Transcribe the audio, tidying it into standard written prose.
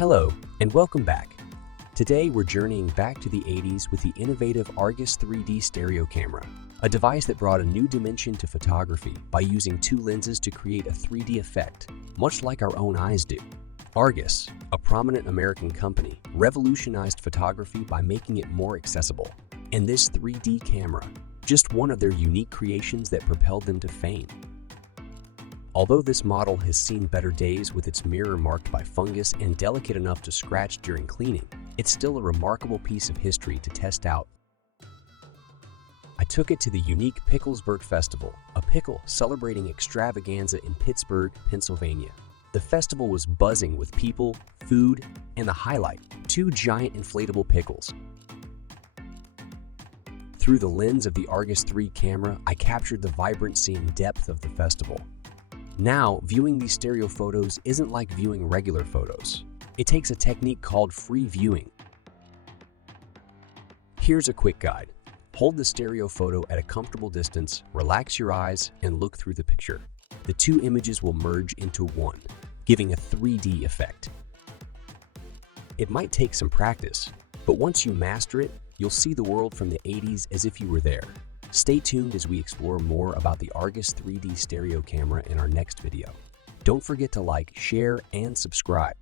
Hello, and welcome back. Today, we're journeying back to the 80s with the innovative Argus 3D stereo camera, a device that brought a new dimension to photography by using two lenses to create a 3D effect, much like our own eyes do. Argus, a prominent American company, revolutionized photography by making it more accessible. And this 3D camera, just one of their unique creations that propelled them to fame. Although this model has seen better days with its mirror marked by fungus and delicate enough to scratch during cleaning, it's still a remarkable piece of history to test out. I took it to the unique Picklesburgh Festival, a pickle celebrating extravaganza in Pittsburgh, Pennsylvania. The festival was buzzing with people, food, and the highlight, two giant inflatable pickles. Through the lens of the Argus 3 camera, I captured the vibrancy and depth of the festival. Now, viewing these stereo photos isn't like viewing regular photos. It takes a technique called free viewing. Here's a quick guide. Hold the stereo photo at a comfortable distance, relax your eyes, and look through the picture. The two images will merge into one, giving a 3D effect. It might take some practice, but once you master it, you'll see the world from the 80s as if you were there. Stay tuned as we explore more about the Argus 3D stereo camera in our next video. Don't forget to like, share, and subscribe.